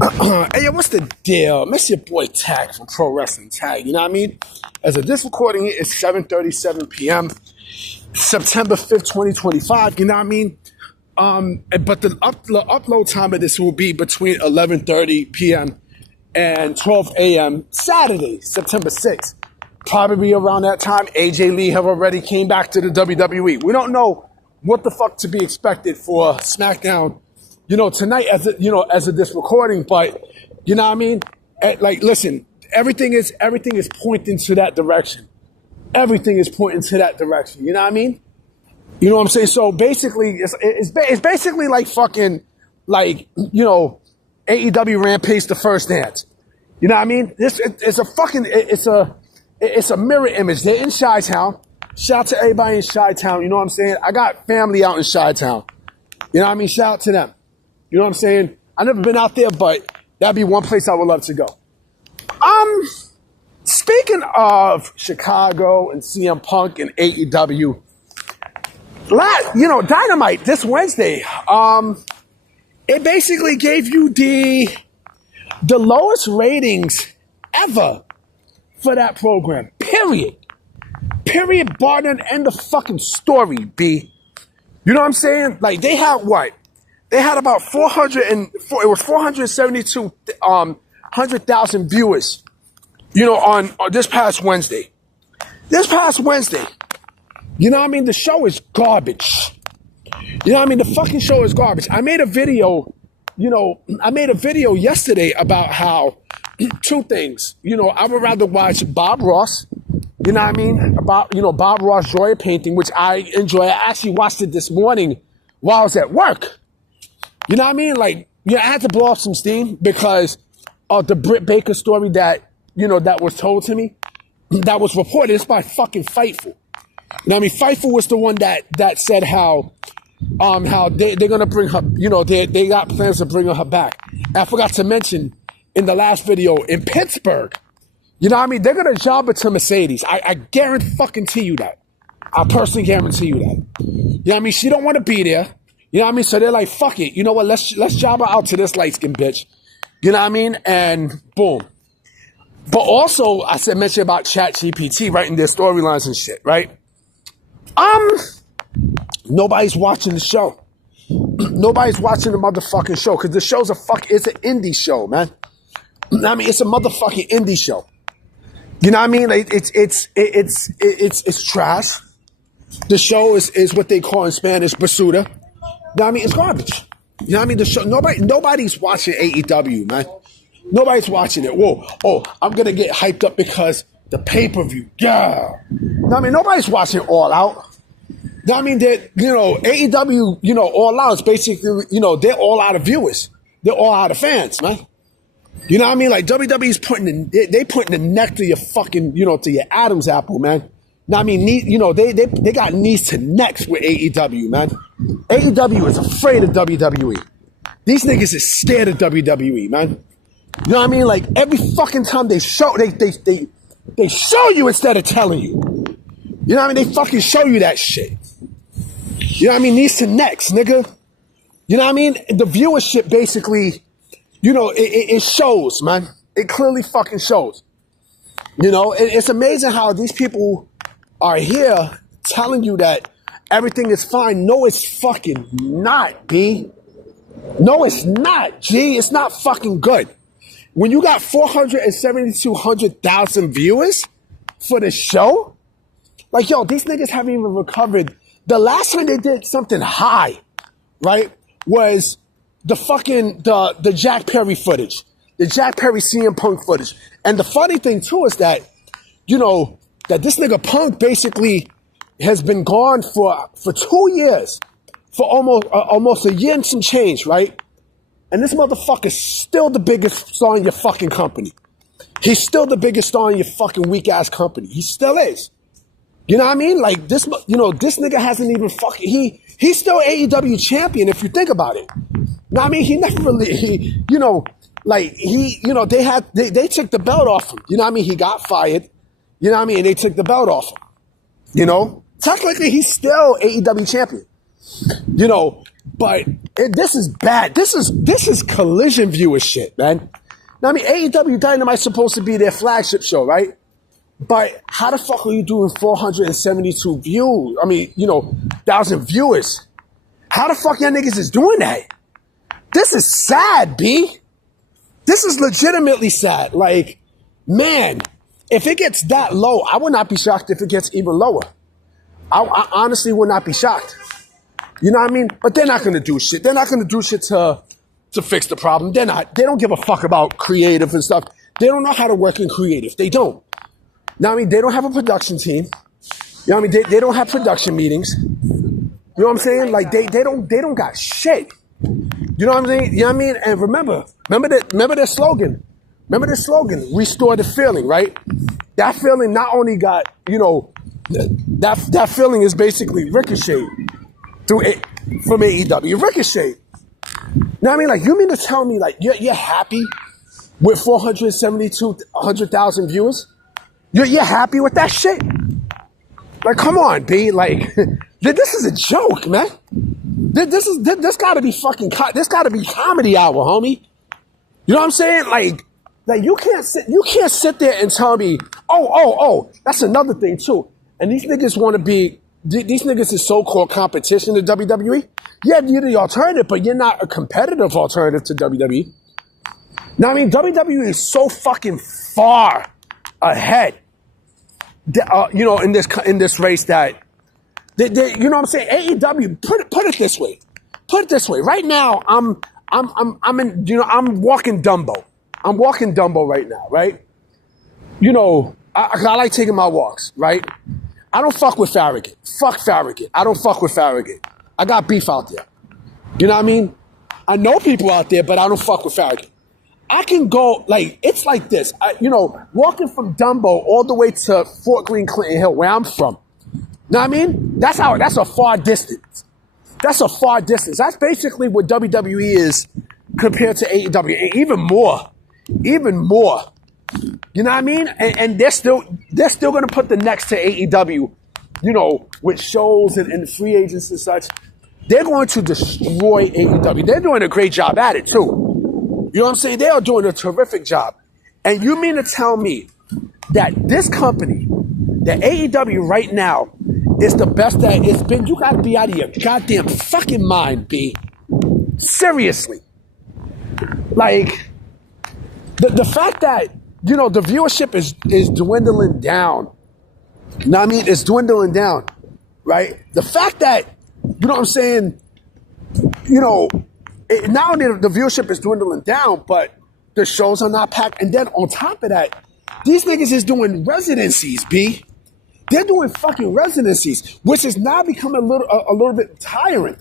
Hey, yo, what's the deal? Miss your boy Tag from Pro Wrestling Tag, you know what I mean? As of this recording, it's 7:37 p.m., September 5th, 2025, you know what I mean? But the upload time of this will be between 11:30 p.m. and 12 a.m. Saturday, September 6th. Probably around that time, AJ Lee have already came back to the WWE. We don't know what the fuck to be expected for SmackDown, tonight as of this recording, but you know what I mean? Like, listen, everything is pointing to that direction. Everything is pointing to that direction. You know what I mean? You know what I'm saying? So basically, it's basically like fucking, like, AEW Rampage the first dance. You know what I mean? It's a mirror image. They're in Chi-Town. Shout out to everybody in Chi-Town. You know what I'm saying? I got family out in Chi-Town. You know what I mean? Shout out to them. You know what I'm saying? I've never been out there, but that'd be one place I would love to go. Speaking of Chicago and CM Punk and AEW, Dynamite this Wednesday, it basically gave you the lowest ratings ever for that program. Period. Bar none, end of fucking story, B. You know what I'm saying? Like, they had what? They had about 472,000 viewers, on this past Wednesday. You know what I mean? The show is garbage. You know what I mean? The fucking show is garbage. I made a video yesterday about how two things. I would rather watch Bob Ross, you know what I mean? About, Bob Ross Joy Painting, which I enjoy. I actually watched it this morning while I was at work. You know what I mean? Like, I had to blow off some steam because of the Britt Baker story that was told to me, that was reported. It's by fucking Fightful. You know what I mean? Fightful was the one that said how they're gonna bring her, they got plans to bring her back. And I forgot to mention in the last video in Pittsburgh, you know what I mean? They're gonna job it to Mercedes. I guarantee you that. I personally guarantee you that. You know what I mean? She don't want to be there. You know what I mean? So they're like, fuck it. You know what? Let's job her out to this light-skinned bitch. You know what I mean? And boom. But also, I mentioned about ChatGPT writing their storylines and shit, right? Nobody's watching the show. Nobody's watching the motherfucking show because the show's it's an indie show, man. I mean, it's a motherfucking indie show. You know what I mean? Like, it's trash. The show is what they call in Spanish basura. You know what I mean? It's garbage. You know what I mean? The show, nobody's watching AEW, man. Nobody's watching it. Whoa, I'm gonna get hyped up because the pay-per-view. Yeah. You know what I mean? Nobody's watching All Out. You know what I mean? AEW, All Out is basically, they're all out of viewers. They're all out of fans, man. You know what I mean? Like, WWE's putting the neck to your fucking, to your Adam's apple, man. Now, I mean, they got knees to necks with AEW, man. AEW is afraid of WWE. These niggas is scared of WWE, man. You know what I mean? Like, every fucking time they show you instead of telling you. You know what I mean? They fucking show you that shit. You know what I mean? Knees to necks, nigga. You know what I mean? The viewership basically, it shows, man. It clearly fucking shows. It's amazing how these people are here telling you that everything is fine. No, it's fucking not, B. No, it's not, G. It's not fucking good. When you got 472,000 viewers for the show, like, yo, these niggas haven't even recovered. The last time they did something high, right, was the fucking, the Jack Perry footage. The Jack Perry CM Punk footage. And the funny thing, too, is that, that this nigga Punk basically has been gone for 2 years, for almost a year and some change, right? And this motherfucker's still the biggest star in your fucking company. He's still the biggest star in your fucking weak-ass company. He still is. You know what I mean? Like, this nigga hasn't even fucking, he's still AEW champion if you think about it. Now, I mean, he never really, they took the belt off him. You know what I mean? He got fired. You know what I mean? And they took the belt off him. Technically, he's still AEW champion. But this is bad. This is collision viewer shit, man. Now, I mean, AEW Dynamite's supposed to be their flagship show, right? But how the fuck are you doing 472 views? I mean, 1,000 viewers. How the fuck y'all niggas is doing that? This is sad, B. This is legitimately sad. Like, man, if it gets that low, I would not be shocked if it gets even lower. I honestly would not be shocked. You know what I mean? But they're not going to do shit. They're not going to do shit to fix the problem. They're not. They don't give a fuck about creative and stuff. They don't know how to work in creative. They don't. Now, I mean, they don't have a production team. You know what I mean? They don't have production meetings. You know what I'm saying? Like, they don't got shit. You know what I'm saying? You know what I mean? And remember their slogan. Remember their slogan, restore the feeling, right? That feeling not only got, that feeling is basically ricocheted from AEW. Ricochet. Now, I mean, like, you mean to tell me, like, you're happy with 100,000 viewers? You're happy with that shit? Like, come on, B. Like, this is a joke, man. This gotta be fucking, this gotta be comedy hour, homie. You know what I'm saying? Like you can't sit there and tell me, oh, that's another thing too. And these niggas want to be, these niggas is so-called competition to WWE. Yeah, you're the alternative, but you're not a competitive alternative to WWE. Now, I mean, WWE is so fucking far ahead, in this race that, you know what I'm saying? AEW, put it this way. Put it this way. Right now, I'm walking Dumbo. I'm walking Dumbo right now, right? I like taking my walks, right? I don't fuck with Farragut. Fuck Farragut. I don't fuck with Farragut. I got beef out there. You know what I mean? I know people out there, but I don't fuck with Farragut. I can go, like, it's like this. Walking from Dumbo all the way to Fort Greene, Clinton Hill, where I'm from. Know what I mean? That's a far distance. That's a far distance. That's basically what WWE is compared to AEW, and even more. Even more. You know what I mean? And they're still going to put the next to AEW, with shows and free agents and such. They're going to destroy AEW. They're doing a great job at it too. You know what I'm saying? They are doing a terrific job. And you mean to tell me that this company, that AEW right now, is the best that it's been? You got to be out of your goddamn fucking mind, B. Seriously. Like, the fact that, the viewership is dwindling down. You know what I mean? It's dwindling down, right? The fact that, you know what I'm saying, not only the viewership is dwindling down, but the shows are not packed. And then on top of that, these niggas is doing residencies, B. They're doing fucking residencies, which is now becoming a little bit tiring.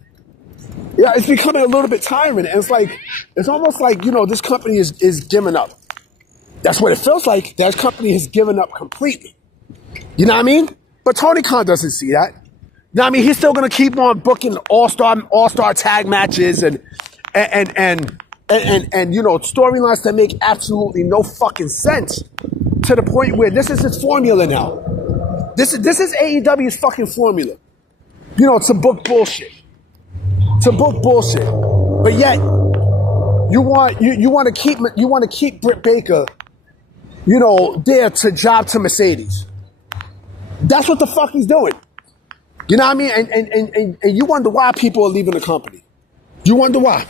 Yeah, it's becoming a little bit tiring. And it's almost like, this company is giving up. That's what it feels like. That company has given up completely. You know what I mean? But Tony Khan doesn't see that. You know what I mean? He's still going to keep on booking all-star tag matches and storylines that make absolutely no fucking sense, to the point where this is his formula now. This is AEW's fucking formula. To book bullshit. To book bullshit. But yet you want to keep Britt Baker, there to job to Mercedes. That's what the fuck he's doing. You know what I mean? And you wonder why people are leaving the company. You wonder why. You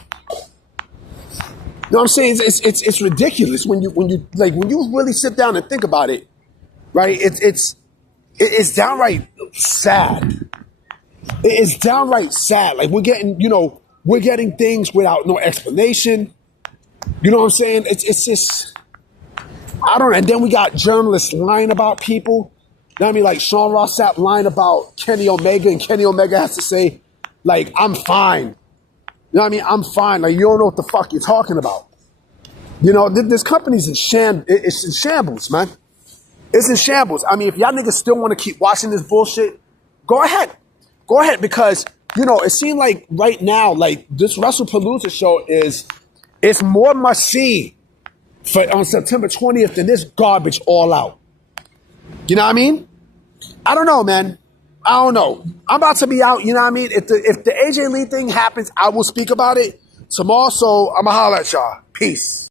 know what I'm saying? It's ridiculous when you really sit down and think about it, right? It's downright sad. It's downright sad. Like, we're getting things without no explanation. You know what I'm saying? It's just, I don't know. And then we got journalists lying about people. You know what I mean? Like Sean Ross Sapp lying about Kenny Omega, and Kenny Omega has to say, like, I'm fine. You know what I mean? I'm fine. Like, you don't know what the fuck you're talking about. This company's it's in shambles, man. It's in shambles. I mean, if y'all niggas still want to keep watching this bullshit, go ahead. Go ahead, because, it seems like right now, like, this WrestlePalooza show it's more must-see on September 20th than this garbage All Out. You know what I mean? I don't know, man. I don't know. I'm about to be out, you know what I mean? If the AJ Lee thing happens, I will speak about it tomorrow. So I'm going to holler at y'all. Peace.